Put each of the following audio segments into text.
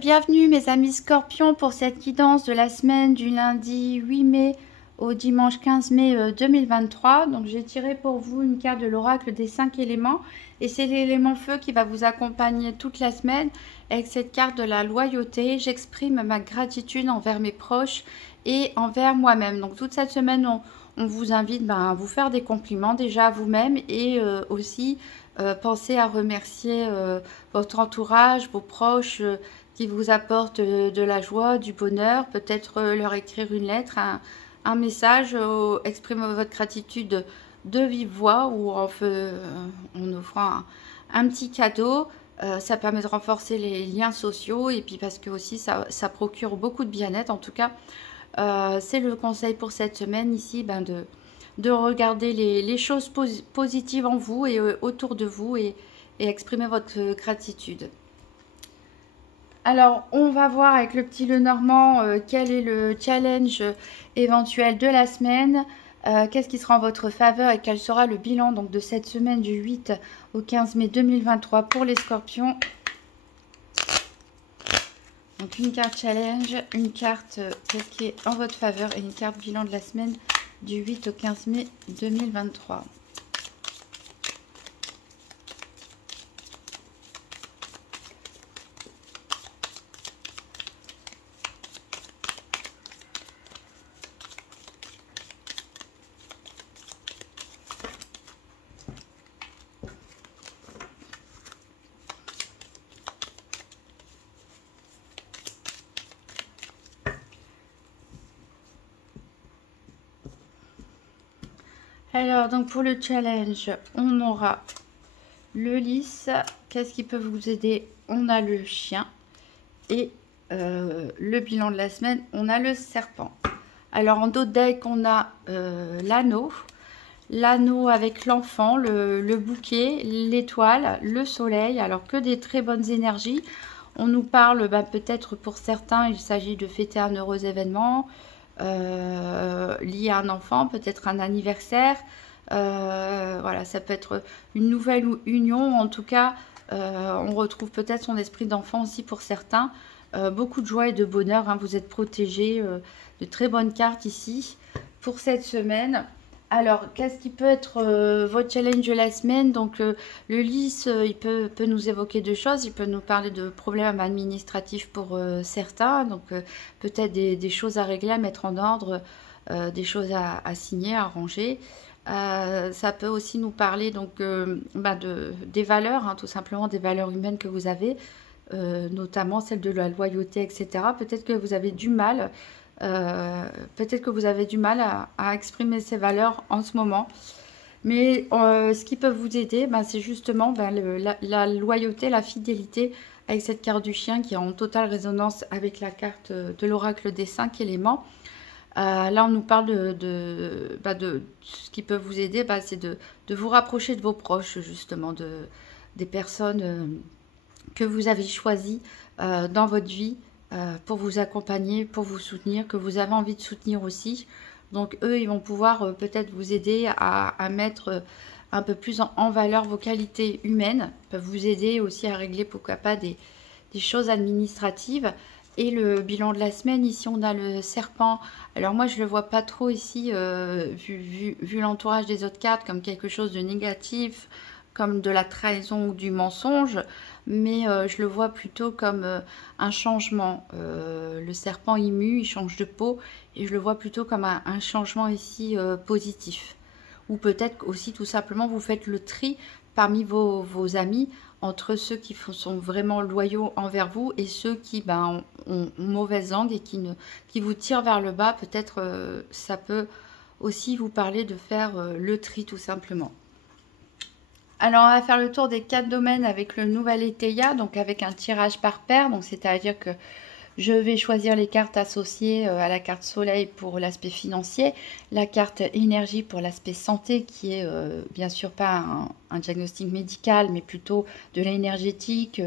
Bienvenue mes amis Scorpions pour cette guidance de la semaine du lundi 8 mai au dimanche 15 mai 2023. Donc j'ai tiré pour vous une carte de l'oracle des 5 éléments et c'est l'élément feu qui va vous accompagner toute la semaine. Avec cette carte de la loyauté, j'exprime ma gratitude envers mes proches et envers moi-même. Donc toute cette semaine, on vous invite à vous faire des compliments déjà à vous-même et aussi pensez à remercier votre entourage, vos proches qui vous apportent de la joie, du bonheur. Peut-être leur écrire une lettre, un message, exprimer votre gratitude de vive voix ou en offrant un petit cadeau. Ça permet de renforcer les liens sociaux et puis parce que aussi ça procure beaucoup de bien-être. En tout cas, c'est le conseil pour cette semaine ici, de regarder les choses positives en vous et autour de vous et exprimer votre gratitude. Alors, on va voir avec le petit Lenormand quel est le challenge éventuel de la semaine. Qu'est-ce qui sera en votre faveur et quel sera le bilan donc, de cette semaine du 8 au 15 mai 2023 pour les Scorpions. Donc, une carte challenge, une carte qu'est-ce qui est en votre faveur et une carte bilan de la semaine du 8 au 15 mai 2023. Alors, donc pour le challenge, on aura le lys. Qu'est-ce qui peut vous aider? On a le chien. Et le bilan de la semaine, on a le serpent. Alors, en dos de deck, on a l'anneau. L'anneau avec l'enfant, le bouquet, l'étoile, le soleil. Alors, que des très bonnes énergies. On nous parle, peut-être pour certains, il s'agit de fêter un heureux événement. Lié à un enfant, peut-être un anniversaire, voilà, ça peut être une nouvelle union. En tout cas, on retrouve peut-être son esprit d'enfant aussi pour certains. Beaucoup de joie et de bonheur, hein, vous êtes protégés, de très bonnes cartes ici pour cette semaine. Alors, qu'est-ce qui peut être votre challenge de la semaine? Donc, le lys, il peut nous évoquer deux choses. Il peut nous parler de problèmes administratifs pour certains. Donc, peut-être des choses à régler, à mettre en ordre, des choses à signer, à ranger. Ça peut aussi nous parler donc, des valeurs, hein, tout simplement des valeurs humaines que vous avez, notamment celle de la loyauté, etc. Peut-être que vous avez du mal... à exprimer ces valeurs en ce moment. Mais ce qui peut vous aider, c'est justement la loyauté, la fidélité avec cette carte du chien qui est en totale résonance avec la carte de l'oracle des 5 éléments. Là, on nous parle de ce qui peut vous aider, c'est de vous rapprocher de vos proches, justement, des personnes que vous avez choisies dans votre vie. Pour vous accompagner, pour vous soutenir, que vous avez envie de soutenir aussi. Donc eux, ils vont pouvoir peut-être vous aider à mettre un peu plus en valeur vos qualités humaines, peuvent vous aider aussi à régler pourquoi pas des choses administratives. Et le bilan de la semaine, ici on a le serpent. Alors moi je le vois pas trop ici, vu l'entourage des autres cartes, comme quelque chose de négatif, comme de la trahison ou du mensonge, mais je le vois plutôt comme un changement. Le serpent il mue, il change de peau, et je le vois plutôt comme un changement ici positif. Ou peut-être aussi tout simplement vous faites le tri parmi vos amis, entre ceux qui sont vraiment loyaux envers vous et ceux qui ont mauvaise langue et qui vous tirent vers le bas. Peut-être ça peut aussi vous parler de faire le tri tout simplement. Alors, on va faire le tour des 4 domaines avec le nouvel Eteia, donc avec un tirage par paire. Donc, c'est-à-dire que je vais choisir les cartes associées à la carte soleil pour l'aspect financier, la carte énergie pour l'aspect santé, qui est bien sûr pas un diagnostic médical, mais plutôt de l'énergétique,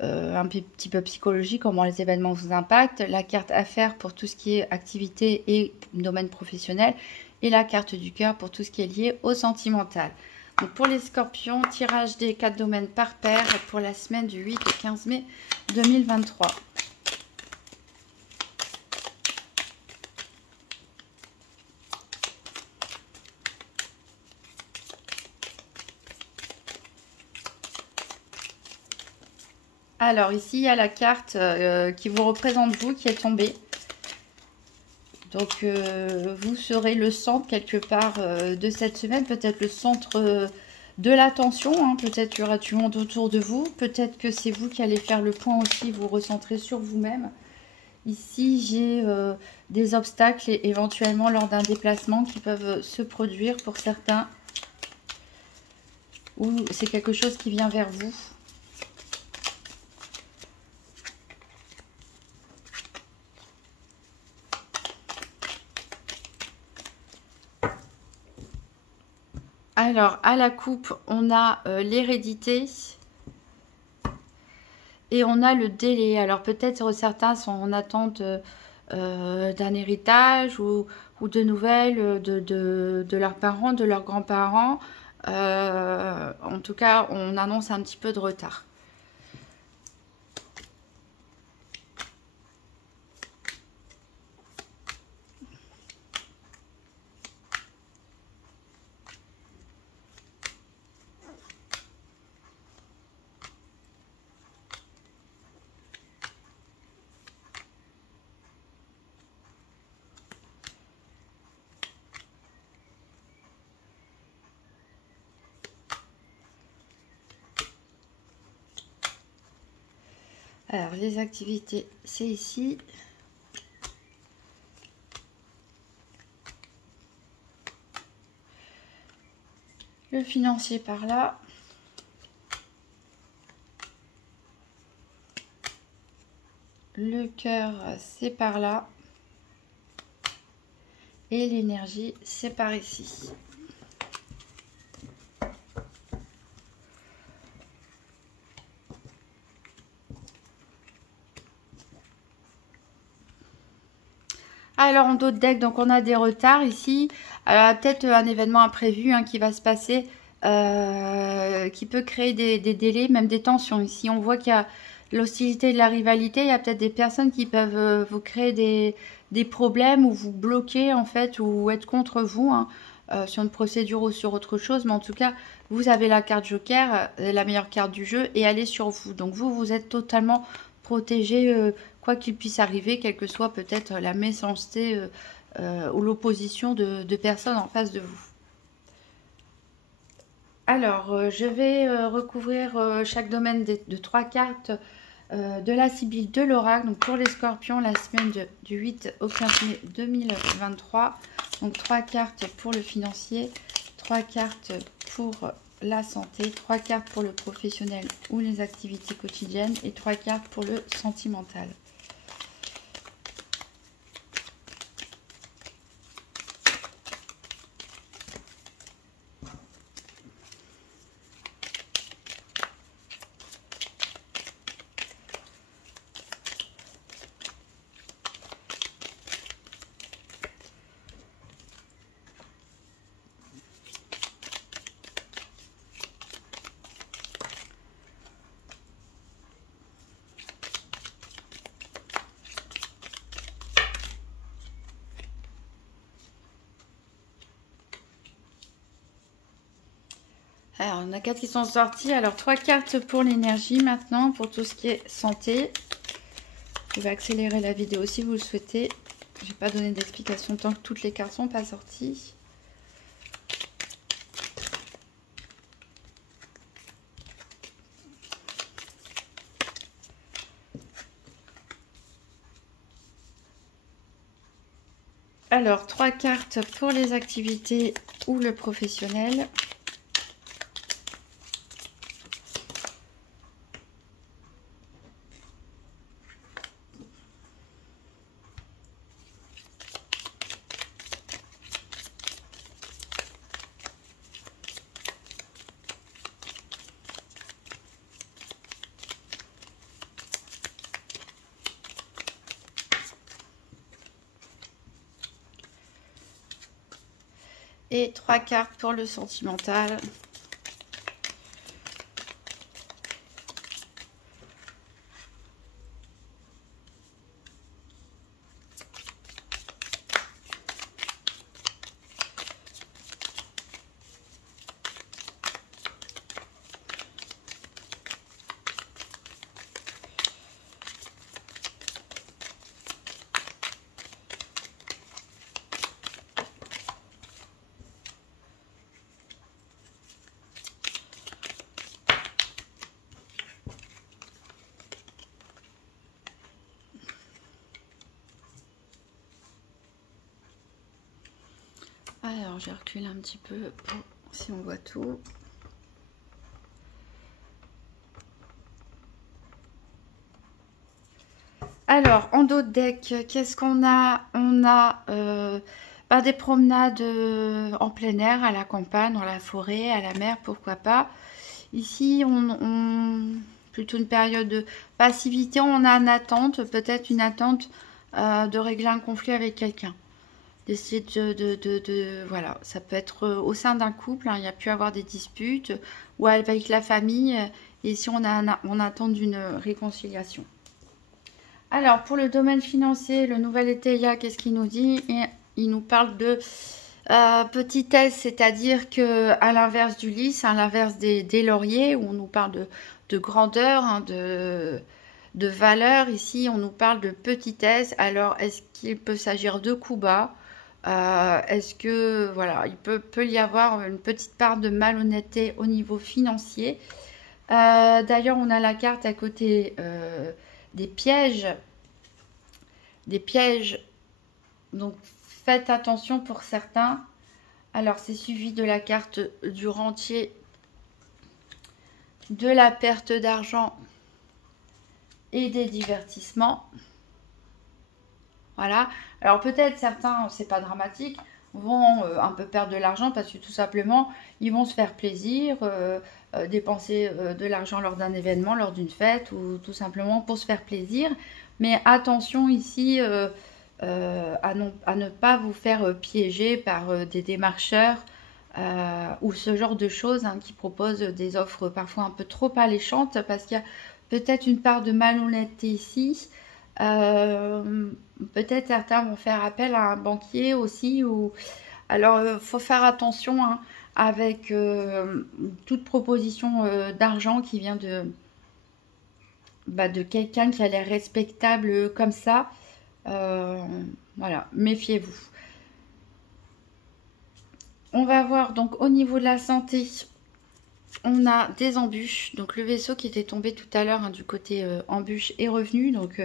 un petit peu psychologique, comment les événements vous impactent, la carte affaires pour tout ce qui est activité et domaine professionnel, et la carte du cœur pour tout ce qui est lié au sentimental. Donc pour les Scorpions, tirage des 4 domaines par paire pour la semaine du 8 au 15 mai 2023. Alors ici, il y a la carte qui vous représente vous qui est tombée. Donc vous serez le centre quelque part de cette semaine, peut-être le centre de l'attention, hein. Peut-être qu'il y aura du monde autour de vous, peut-être que c'est vous qui allez faire le point aussi, vous recentrer sur vous-même. Ici, j'ai des obstacles et éventuellement lors d'un déplacement qui peuvent se produire pour certains, ou c'est quelque chose qui vient vers vous. Alors, à la coupe, on a l'hérédité et on a le délai. Alors, peut-être certains sont en attente d'un héritage ou de nouvelles de leurs parents, de leurs grands-parents. En tout cas, on annonce un petit peu de retard. Alors, les activités, c'est ici. Le financier par là. Le cœur, c'est par là. Et l'énergie, c'est par ici. Alors, en d'autres decks, donc on a des retards ici. Alors, peut-être un événement imprévu qui va se passer, qui peut créer des délais, même des tensions. Ici, on voit qu'il y a l'hostilité de la rivalité. Il y a peut-être des personnes qui peuvent vous créer des problèmes ou vous bloquer, en fait, ou être contre vous, sur une procédure ou sur autre chose. Mais en tout cas, vous avez la carte Joker, la meilleure carte du jeu, et elle est sur vous. Donc, vous êtes totalement protégé, quoi qu'il puisse arriver, quelle que soit peut-être la méchanceté ou l'opposition de personnes en face de vous. Alors, je vais recouvrir chaque domaine de 3 cartes de la Sibylle de l'oracle. Donc, pour les scorpions, la semaine du 8 au 15 mai 2023. Donc, 3 cartes pour le financier, 3 cartes pour la santé, 3 cartes pour le professionnel ou les activités quotidiennes et 3 cartes pour le sentimental. Alors, on a 4 qui sont sortis. Alors, 3 cartes pour l'énergie maintenant, pour tout ce qui est santé. Je vais accélérer la vidéo si vous le souhaitez. Je n'ai pas donné d'explication tant que toutes les cartes ne sont pas sorties. Alors, 3 cartes pour les activités ou le professionnel. Et 3 cartes pour le sentimental. Alors, j'ai reculé un petit peu pour si on voit tout. Alors, en dos de deck, qu'est-ce qu'on a? On a des promenades en plein air, à la campagne, dans la forêt, à la mer, pourquoi pas. Ici, plutôt une période de passivité, on a une attente, peut-être une attente de régler un conflit avec quelqu'un. D'essayer voilà, ça peut être au sein d'un couple, hein, il y a pu avoir des disputes, ou avec la famille, et ici on attend d'une réconciliation. Alors, pour le domaine financier, le nouvel Étéia, qu'est-ce qu'il nous dit? Il nous parle de petitesse, c'est-à-dire que à l'inverse du lys, à l'inverse des lauriers, où on nous parle de grandeur, hein, de valeur, ici on nous parle de petitesse. Alors, est-ce qu'il peut s'agir de coups bas? Est-ce que, voilà, il peut y avoir une petite part de malhonnêteté au niveau financier? D'ailleurs, on a la carte à côté des pièges. Des pièges. Donc, faites attention pour certains. Alors, c'est suivi de la carte du rentier, de la perte d'argent et des divertissements. Voilà. Alors, peut-être certains, c'est pas dramatique, vont un peu perdre de l'argent parce que tout simplement, ils vont se faire plaisir, dépenser de l'argent lors d'un événement, lors d'une fête ou tout simplement pour se faire plaisir. Mais attention ici à ne pas vous faire piéger par des démarcheurs ou ce genre de choses, hein, qui proposent des offres parfois un peu trop alléchantes parce qu'il y a peut-être une part de malhonnêteté ici. Peut-être certains vont faire appel à un banquier aussi. Alors, il faut faire attention, hein, avec toute proposition d'argent qui vient de quelqu'un qui a l'air respectable comme ça. Voilà, méfiez-vous. On va voir donc au niveau de la santé, on a des embûches. Donc le vaisseau qui était tombé tout à l'heure, hein, du côté embûche est revenu. Donc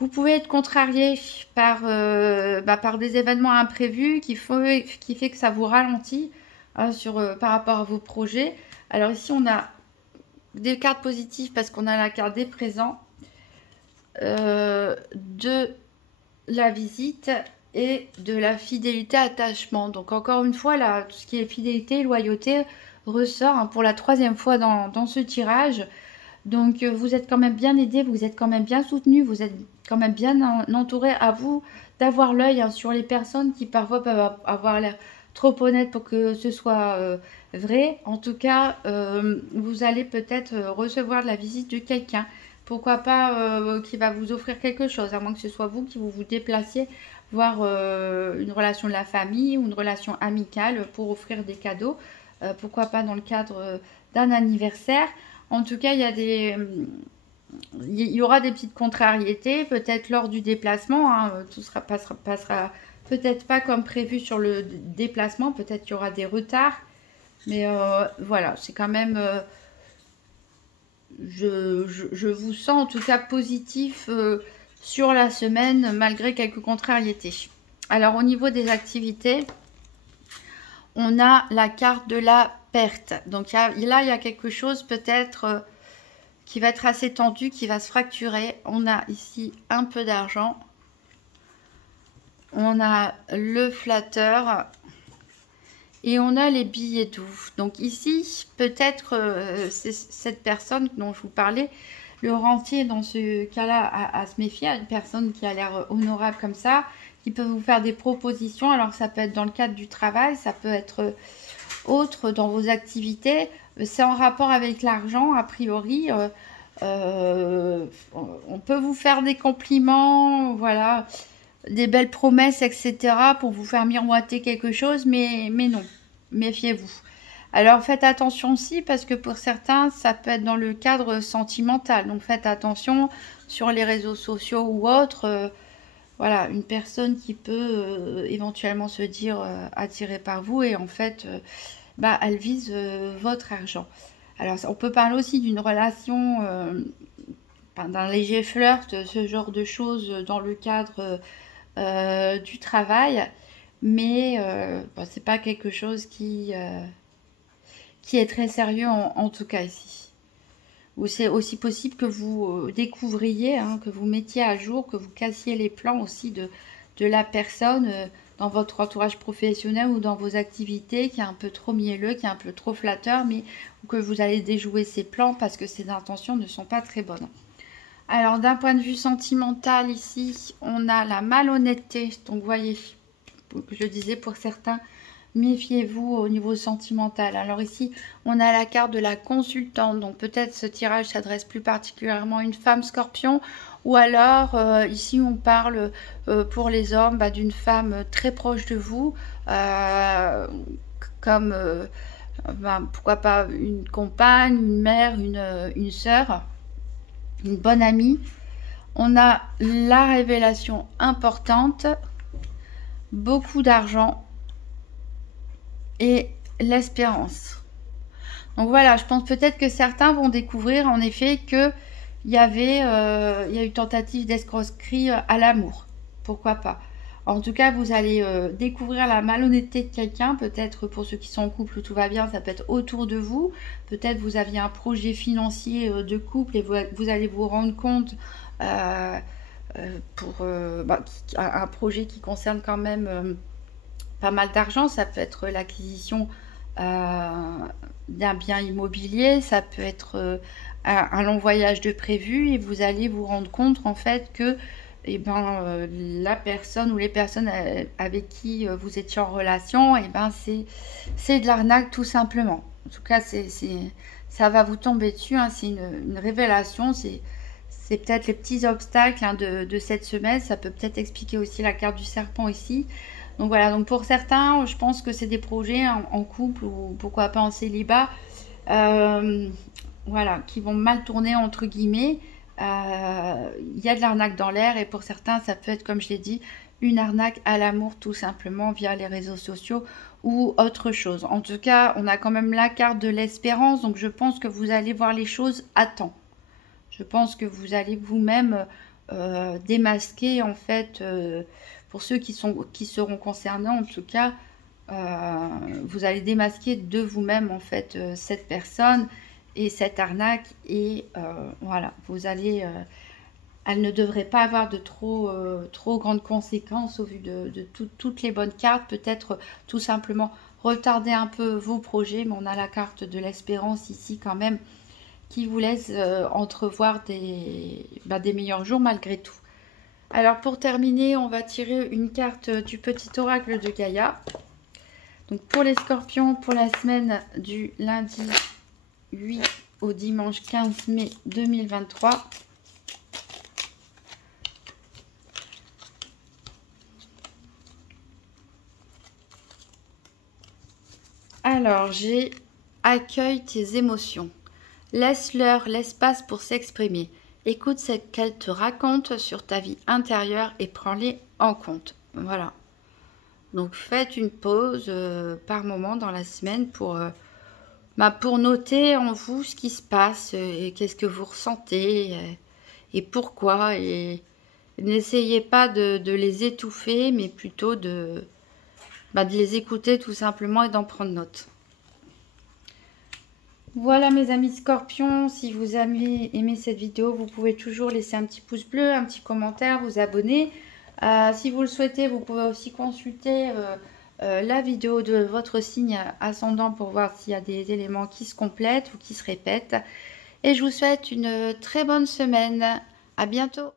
vous pouvez être contrarié par des événements imprévus qui fait que ça vous ralentit, hein, par rapport à vos projets. Alors ici on a des cartes positives parce qu'on a la carte des présents, de la visite et de la fidélité, attachement. Donc encore une fois, là, tout ce qui est fidélité, loyauté ressort, hein, pour la 3e fois dans ce tirage. Donc vous êtes quand même bien aidé, vous êtes quand même bien soutenu, vous êtes quand même bien entouré. À vous d'avoir l'œil, hein, sur les personnes qui parfois peuvent avoir l'air trop honnêtes pour que ce soit vrai. En tout cas, vous allez peut-être recevoir la visite de quelqu'un. Pourquoi pas qui va vous offrir quelque chose, à moins que ce soit vous qui vous déplaciez voir une relation de la famille ou une relation amicale pour offrir des cadeaux. Pourquoi pas dans le cadre d'un anniversaire. En tout cas, il y aura des petites contrariétés, peut-être lors du déplacement, hein, tout passera peut-être pas comme prévu sur le déplacement, peut-être qu'il y aura des retards, mais voilà, c'est quand même, je vous sens en tout cas positif sur la semaine, malgré quelques contrariétés. Alors au niveau des activités, on a la carte de la perte. Donc là, il y a quelque chose peut-être qui va être assez tendu, qui va se fracturer. On a ici un peu d'argent. On a le flatteur. Et on a les billets doux. Donc ici, peut-être c'est cette personne dont je vous parlais, le rentier dans ce cas-là à se méfier, une personne qui a l'air honorable comme ça, qui peut vous faire des propositions. Alors ça peut être dans le cadre du travail, ça peut être autre dans vos activités. C'est en rapport avec l'argent, a priori. On peut vous faire des compliments, voilà, des belles promesses, etc. pour vous faire miroiter quelque chose, mais non, méfiez-vous. Alors faites attention aussi, parce que pour certains, ça peut être dans le cadre sentimental. Donc faites attention sur les réseaux sociaux ou autres. Voilà, une personne qui peut éventuellement se dire attirée par vous et en fait, elle vise votre argent. Alors on peut parler aussi d'une relation, d'un léger flirt, ce genre de choses dans le cadre du travail. mais bon, c'est pas quelque chose qui est très sérieux en tout cas ici. Ou c'est aussi possible que vous découvriez, hein, que vous mettiez à jour, que vous cassiez les plans aussi de la personne dans votre entourage professionnel ou dans vos activités, qui est un peu trop mielleux, qui est un peu trop flatteur, mais que vous allez déjouer ces plans parce que ses intentions ne sont pas très bonnes. Alors d'un point de vue sentimental ici, on a la malhonnêteté. Donc vous voyez, je le disais pour certains, méfiez-vous au niveau sentimental. Alors ici, on a la carte de la consultante. Donc peut-être ce tirage s'adresse plus particulièrement à une femme scorpion. Ou alors, ici, on parle pour les hommes d'une femme très proche de vous. Comme, pourquoi pas, une compagne, une mère, une sœur, une bonne amie. On a la révélation importante, beaucoup d'argent et l'espérance. Donc voilà, je pense peut-être que certains vont découvrir en effet que il y a eu tentative d'escroquerie à l'amour. Pourquoi pas? En tout cas, vous allez découvrir la malhonnêteté de quelqu'un. Peut-être pour ceux qui sont en couple où tout va bien, ça peut être autour de vous. Peut-être vous aviez un projet financier de couple et vous allez vous rendre compte pour un projet qui concerne quand même pas mal d'argent. Ça peut être l'acquisition d'un bien immobilier, ça peut être un long voyage de prévu, et vous allez vous rendre compte en fait que la personne ou les personnes avec qui vous étiez en relation, c'est de l'arnaque tout simplement. En tout cas, ça va vous tomber dessus, hein, c'est une révélation, c'est peut-être les petits obstacles de cette semaine. Ça peut peut-être expliquer aussi la carte du serpent ici. Donc voilà, donc pour certains, je pense que c'est des projets en couple ou pourquoi pas en célibat, voilà, qui vont mal tourner entre guillemets. Il y a de l'arnaque dans l'air, et pour certains, ça peut être, comme je l'ai dit, une arnaque à l'amour tout simplement via les réseaux sociaux ou autre chose. En tout cas, on a quand même la carte de l'espérance, donc je pense que vous allez voir les choses à temps. Je pense que vous allez vous-même démasquer en fait. Pour ceux qui seront concernés, en tout cas, vous allez démasquer de vous-même en fait cette personne et cette arnaque, et voilà, vous allez, elle ne devrait pas avoir de trop grandes conséquences au vu de toutes les bonnes cartes. Peut-être tout simplement retarder un peu vos projets, mais on a la carte de l'espérance ici quand même qui vous laisse entrevoir des meilleurs jours malgré tout. Alors pour terminer, on va tirer une carte du petit oracle de Gaïa. Donc pour les scorpions, pour la semaine du lundi 8 au dimanche 15 mai 2023. Alors j'ai accueille tes émotions. Laisse-leur l'espace pour s'exprimer. Écoute ce qu'elle te raconte sur ta vie intérieure et prends-les en compte. Voilà. Donc faites une pause par moment dans la semaine pour noter en vous ce qui se passe et qu'est-ce que vous ressentez et pourquoi. Et n'essayez pas de les étouffer, mais plutôt de les écouter tout simplement et d'en prendre note. Voilà mes amis scorpions, si vous avez aimé cette vidéo, vous pouvez toujours laisser un petit pouce bleu, un petit commentaire, vous abonner. Si vous le souhaitez, vous pouvez aussi consulter la vidéo de votre signe ascendant pour voir s'il y a des éléments qui se complètent ou qui se répètent. Et je vous souhaite une très bonne semaine. À bientôt.